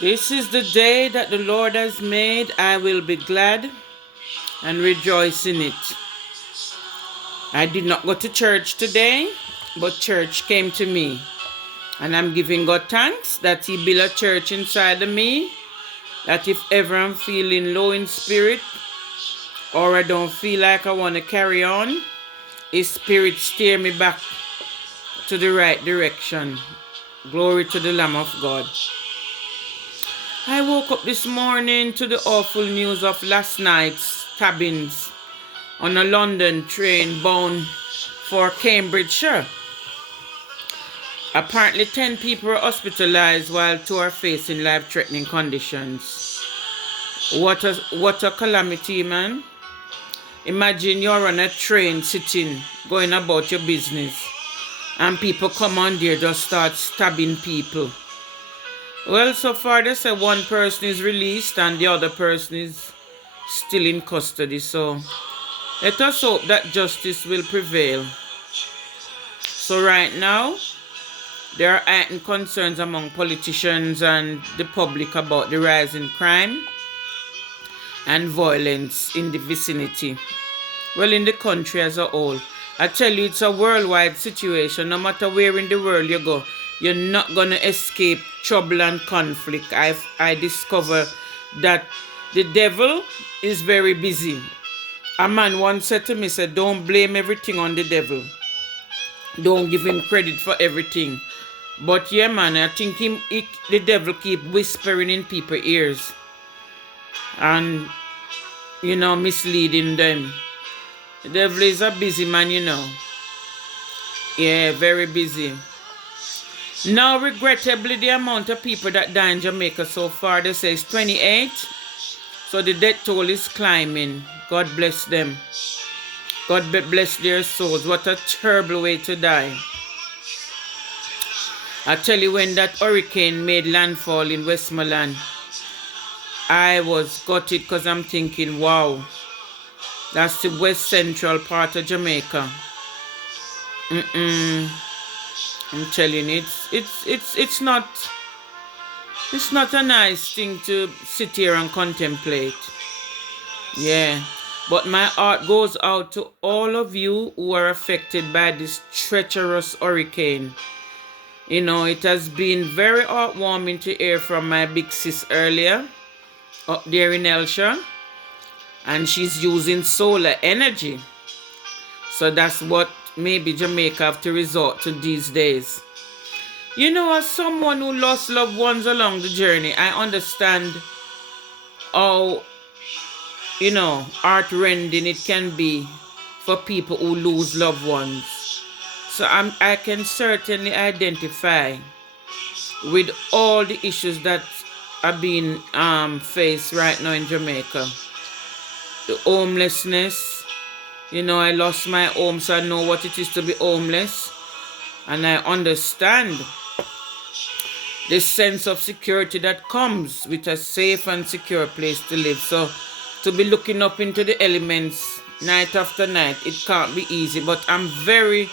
This is the day that the Lord has made. I will be glad and rejoice in it. I did not go to church today, but church came to me. And I'm giving God thanks that He built a church inside of me, that if ever I'm feeling low in spirit or I don't feel like I want to carry on, His Spirit steer me back to the right direction. Glory to the Lamb of God. I woke up this morning to the awful news of last night's stabbings on a London train bound for Cambridgeshire. Apparently 10 people were hospitalized while 2 are facing life-threatening conditions. What a calamity, man. Imagine you're on a train sitting, going about your business, and people come on there just start stabbing people. Well, so far they say one person is released and the other person is still in custody. So let us hope that justice will prevail. So right now, there are heightened concerns among politicians and the public about the rise in crime and violence in the vicinity. Well, in the country as a whole. I tell you, it's a worldwide situation. No matter where in the world you go, you're not going to escape trouble and conflict. I discover that the devil is very busy. A man once said to me, said, don't blame everything on the devil. Don't give him credit for everything. But yeah, man, I think the devil keep whispering in people's ears and, misleading them. The devil is a busy man, Yeah, very busy. Now, regrettably, the amount of people that die in Jamaica so far, they say is 28. So the death toll is climbing. God bless them. God bless their souls. What a terrible way to die. I tell you, when that hurricane made landfall in Westmoreland, I was gutted because I'm thinking, wow, that's the west central part of Jamaica. I'm telling you, it's not a nice thing to sit here and contemplate. Yeah. But my heart goes out to all of you who are affected by this treacherous hurricane. It has been very heartwarming to hear from my big sis earlier up there in Elsha. And she's using solar energy. So that's what maybe Jamaica have to resort to these days. As someone who lost loved ones along the journey, I understand how, heart-rending it can be for people who lose loved ones. So I can certainly identify with all the issues that are being faced right now in Jamaica. The homelessness. I lost my home, so I know what it is to be homeless. And I understand the sense of security that comes with a safe and secure place to live. So to be looking up into the elements night after night, it can't be easy. But I'm very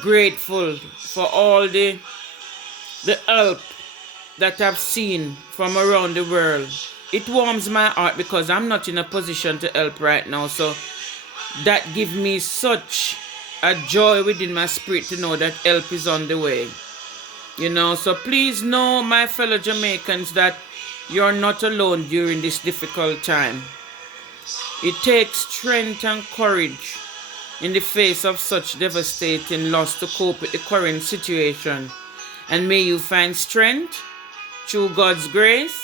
grateful for all the help that I've seen from around the world. It warms my heart because I'm not in a position to help right now. So that gives me such a joy within my spirit to know that help is on the way. So please know, my fellow Jamaicans, that you're not alone during this difficult time. It takes strength and courage in the face of such devastating loss to cope with the current situation. And may you find strength through God's grace.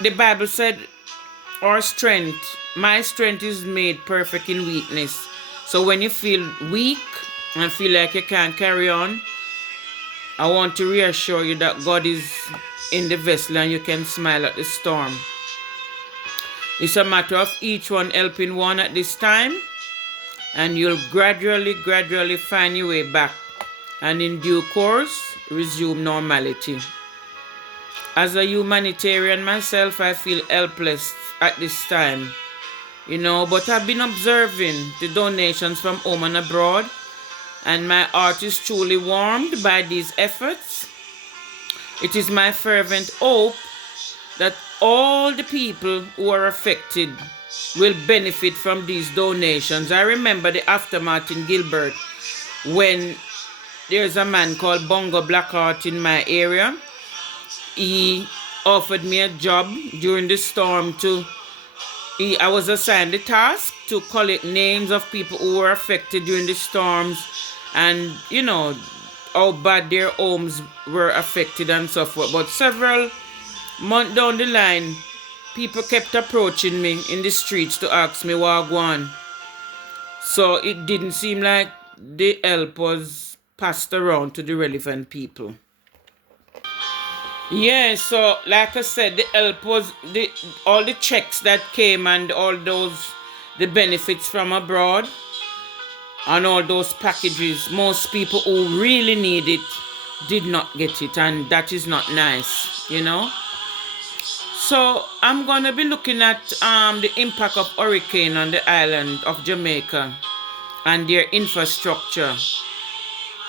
The Bible said, my strength is made perfect in weakness. So when you feel weak and feel like you can't carry on, I want to reassure you that God is in the vessel and you can smile at the storm. It's a matter of each one helping one at this time, and you'll gradually find your way back, and in due course resume normality. As a humanitarian myself, I feel helpless at this time, but I've been observing the donations from home and abroad, and my heart is truly warmed by these efforts. It is my fervent hope that all the people who are affected will benefit from these donations. I remember the aftermath in Gilbert when there's a man called Bongo Blackheart in my area. He offered me a job during the storm I was assigned the task to collect names of people who were affected during the storms and, how bad their homes were affected and so forth. But several months down the line, people kept approaching me in the streets to ask me what going on. So it didn't seem like the help was passed around to the relevant people. Yeah, so like I said, the help was all the checks that came and all the benefits from abroad and all those packages. Most people who really need it did not get it, and that is not nice, So I'm gonna be looking at the impact of hurricane on the island of Jamaica and their infrastructure.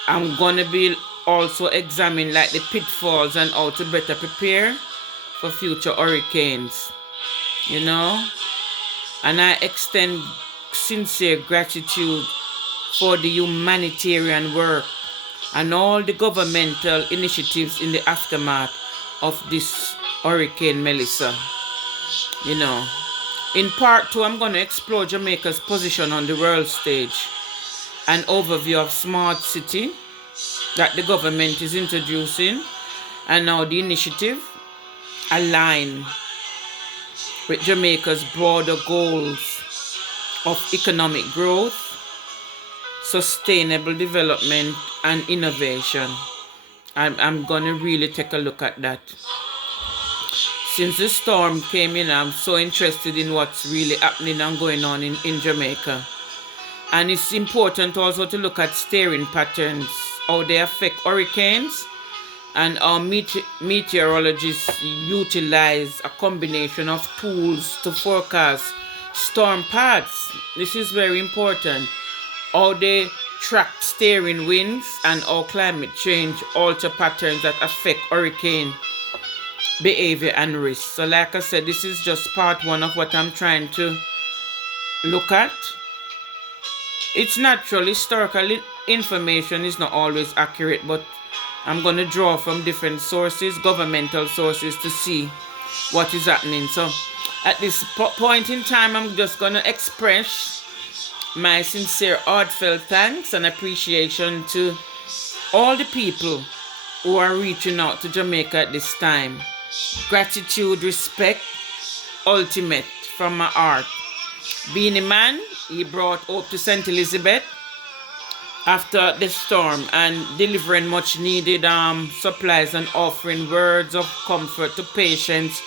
I'm gonna be also examine like the pitfalls and how to better prepare for future hurricanes, and I extend sincere gratitude for the humanitarian work and all the governmental initiatives in the aftermath of this Hurricane Melissa. In part 2, I'm going to explore Jamaica's position on the world stage, an overview of smart city that the government is introducing, and how the initiative align with Jamaica's broader goals of economic growth, sustainable development, and innovation. I'm going to really take a look at that. Since the storm came in, I'm so interested in what's really happening and going on in Jamaica. And it's important also to look at steering patterns, how they affect hurricanes, and how meteorologists utilize a combination of tools to forecast storm paths. This is very important. How they track steering winds and how climate change alter patterns that affect hurricane behavior and risk. So like I said, this is just part 1 of what I'm trying to look at. It's natural, historical information is not always accurate, but I'm going to draw from different sources, governmental sources, to see what is happening. So at this point in time, I'm just going to express my sincere, heartfelt thanks and appreciation to all the people who are reaching out to Jamaica at this time. Gratitude, respect, ultimate from my heart. Being a man, he brought hope to St. Elizabeth after the storm and delivering much needed supplies and offering words of comfort to patients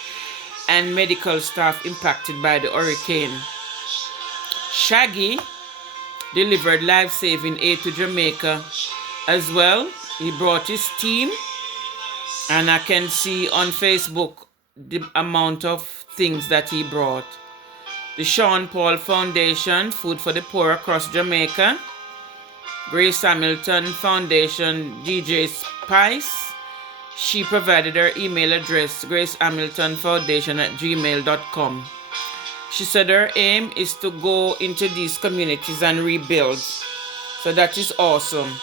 and medical staff impacted by the hurricane. Shaggy delivered life-saving aid to Jamaica as well. He brought his team, and I can see on Facebook the amount of things that he brought. The Sean Paul Foundation, Food for the Poor across Jamaica. Grace Hamilton Foundation, DJ Spice. She provided her email address, gracehamiltonfoundation@gmail.com. She said her aim is to go into these communities and rebuild. So that is awesome.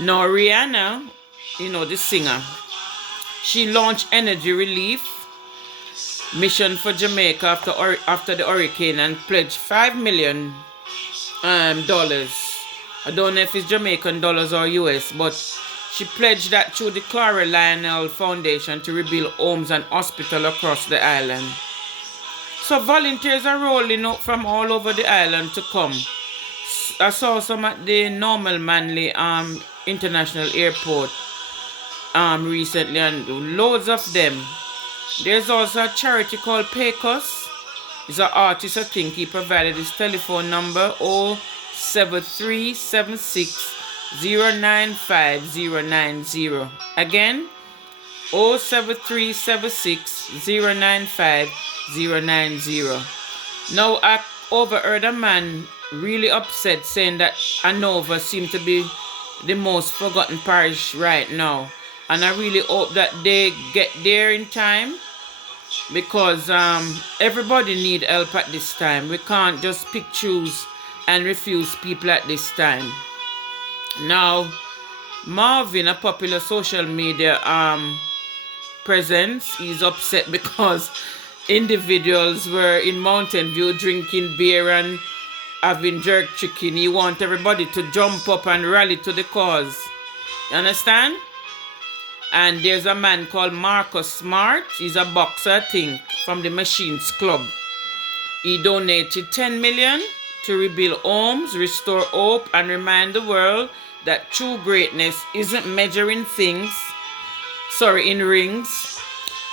Now Rihanna, the singer, she launched Energy Relief Mission for Jamaica after the hurricane and pledged $5 million. I don't know if it's Jamaican dollars or US, but she pledged that through the Clara Lionel Foundation to rebuild homes and hospitals across the island. So volunteers are rolling up from all over the island to come. I saw some at the Normal Manley International Airport recently, and loads of them. There's also a charity called Pecos. He's an artist, I think. He provided his telephone number 07376095090. Again, 07376095090. Now, I overheard a man really upset saying that Anova seemed to be the most forgotten parish right now. and I really hope that they get there in time, because everybody need help at this time. We can't just pick, choose, and refuse people at this time. Now, Marvin, a popular social media presence, is upset because individuals were in Mountain View drinking beer and having jerk chicken. He wants everybody to jump up and rally to the cause. You understand? And there's a man called Marcus Smart. He's a boxer, I think, from the Machines Club. He donated 10 million to rebuild homes, restore hope, and remind the world that true greatness isn't measuring in rings,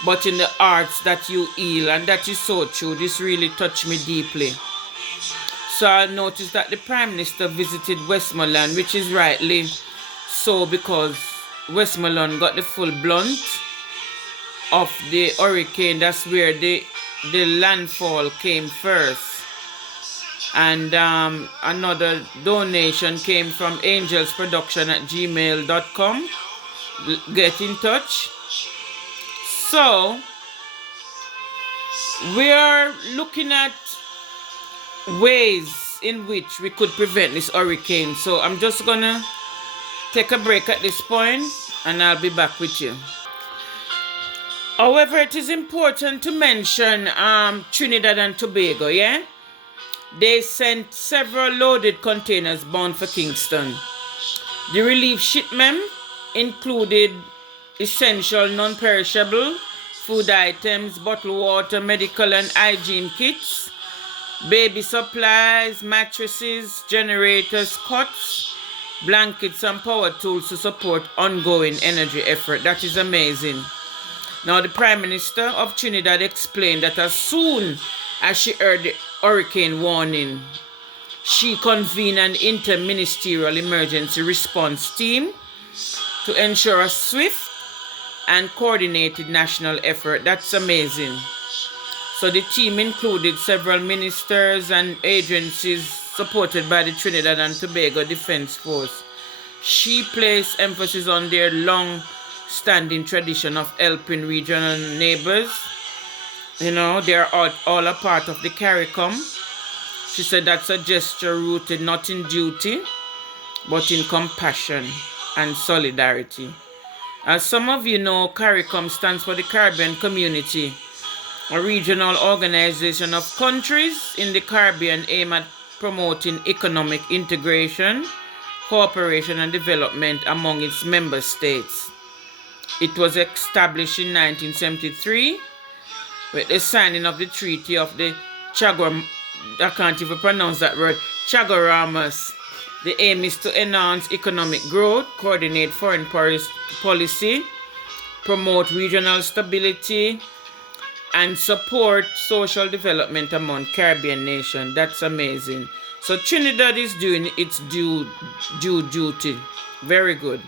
but in the arts that you heal. And that is so true. This really touched me deeply. So I noticed that the Prime Minister visited Westmoreland, which is rightly so, because Westmoreland got the full blunt of the hurricane. That's where the landfall came first. And another donation came from angelsproduction@gmail.com. Get in touch. So we are looking at ways in which we could prevent this hurricane. So I'm just gonna take a break at this point, and I'll be back with you. However, it is important to mention Trinidad and Tobago, yeah? They sent several loaded containers bound for Kingston. The relief shipment included essential non-perishable food items, bottled water, medical and hygiene kits, baby supplies, mattresses, generators, cots, blankets and power tools to support ongoing energy effort. That is amazing. Now, the Prime Minister of Trinidad explained that as soon as she heard the hurricane warning, she convened an interministerial emergency response team to ensure a swift and coordinated national effort. That's amazing. So the team included several ministers and agencies supported by the Trinidad and Tobago Defense Force. She placed emphasis on their long-standing tradition of helping regional neighbors. You know, they're all a part of the CARICOM. She said that's a gesture rooted not in duty, but in compassion and solidarity. As some of you know, CARICOM stands for the Caribbean Community, a regional organization of countries in the Caribbean aimed at promoting economic integration, cooperation, and development among its member states. It was established in 1973 with the signing of the Treaty of the I can't even pronounce that word, Chaguaramas. The aim is to enhance economic growth, coordinate foreign policy, promote regional stability, and support social development among Caribbean nations. That's amazing. So Trinidad is doing its due duty. Very good.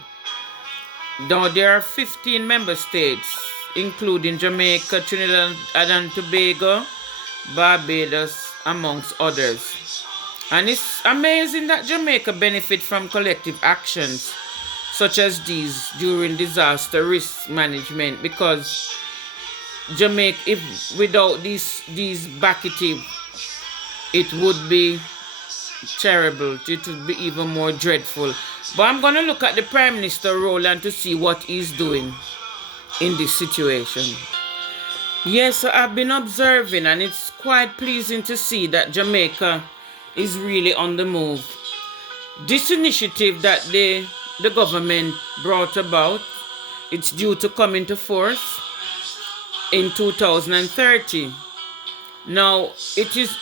Now there are 15 member states, including Jamaica, Trinidad and Tobago, Barbados, amongst others. And it's amazing that Jamaica benefits from collective actions such as these during disaster risk management, because Jamaica, if without these backative, it would be terrible. It would be even more dreadful. But I'm going to look at the Prime Minister role and to see what he's doing in this situation. Yes, so I've been observing, and it's quite pleasing to see that Jamaica is really on the move. This initiative that the government brought about, it's due to come into force in 2030. Now, it is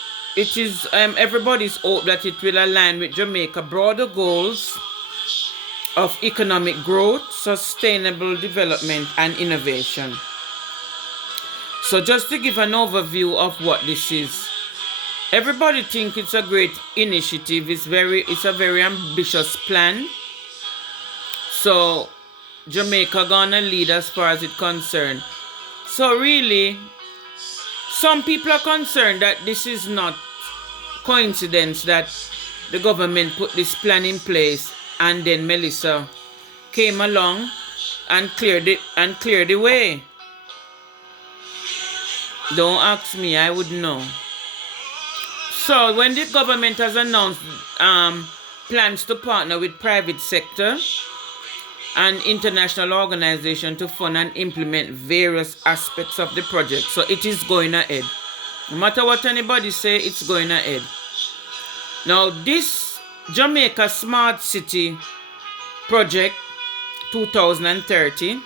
everybody's hope that it will align with Jamaica's broader goals of economic growth, sustainable development, and innovation. So just to give an overview of what this is, everybody thinks it's a great initiative. It's a very ambitious plan. So Jamaica gonna lead as far as it's concerned. So really, some people are concerned that this is not coincidence that the government put this plan in place and then Melissa came along and clear the way. Don't ask me, I would know. So when the government has announced plans to partner with private sector and international organization to fund and implement various aspects of the project, so it is going ahead. No matter what anybody say, it's going ahead. Now this Jamaica Smart City Project 2030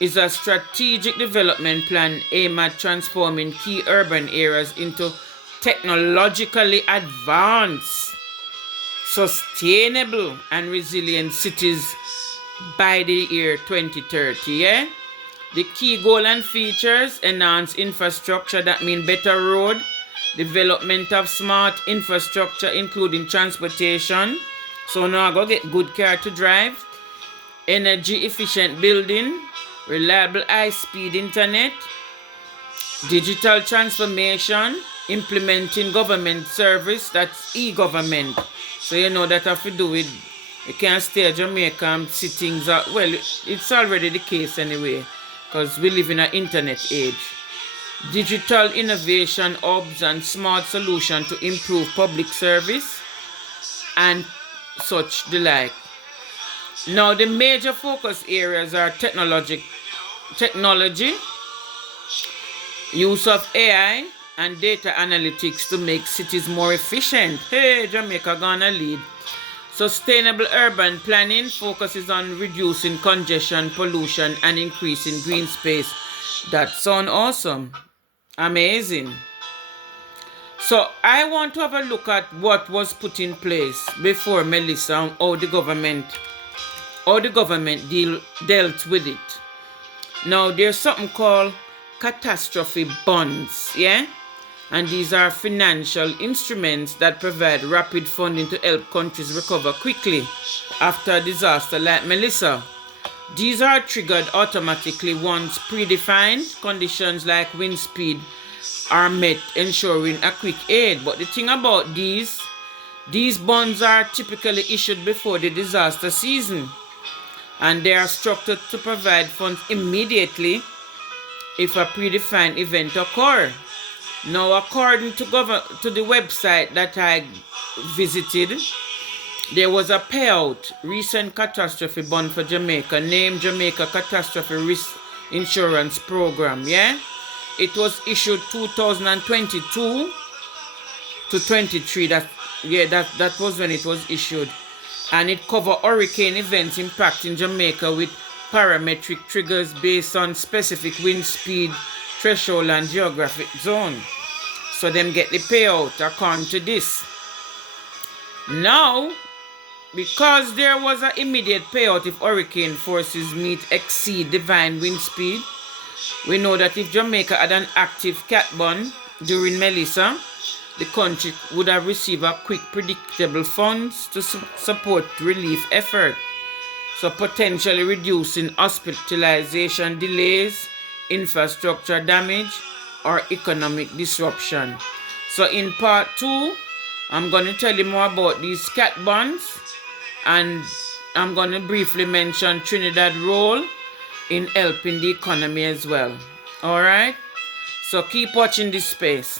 is a strategic development plan aimed at transforming key urban areas into technologically advanced, sustainable, and resilient cities by the year 2030. Yeah? The key goal and features: enhanced infrastructure, that means better road, development of smart infrastructure including transportation, so now I go get good car to drive, energy efficient building, reliable high-speed internet, digital transformation, implementing government service, that's e-government. So you know that have to do with, you can't stay at Jamaica and see things out. Well, it's already the case anyway, because we live in an internet age. Digital innovation hubs and smart solution to improve public service and such the like. Now the major focus areas are technology, use of AI and data analytics to make cities more efficient. Hey, Jamaica gonna lead. Sustainable urban planning focuses on reducing congestion, pollution, and increasing green space. That sounds awesome. Amazing. So I want to have a look at what was put in place before Melissa and how the government dealt with it. Now there's something called catastrophe bonds, yeah? And these are financial instruments that provide rapid funding to help countries recover quickly after a disaster like Melissa. These are triggered automatically once predefined conditions like wind speed are met, ensuring a quick aid. But the thing about these bonds are typically issued before the disaster season, and they are structured to provide funds immediately if a predefined event occurs. Now, according to the website that I visited, there was a payout recent catastrophe bond for Jamaica named Jamaica Catastrophe Risk Insurance Program. Yeah, it was issued 2022 to 23. That was when it was issued, and it covered hurricane events impacting Jamaica with parametric triggers based on specific wind speed threshold and geographic zone. So them get the payout according to this. Now, because there was an immediate payout if hurricane forces exceed divine wind speed, we know that if Jamaica had an active cat bond during Melissa, the country would have received a quick, predictable funds to support relief effort, so potentially reducing hospitalization delays, infrastructure damage, or economic disruption. So in part 2, I'm going to tell you more about these cat bonds, and I'm going to briefly mention Trinidad's role in helping the economy as well. Alright? So keep watching this space.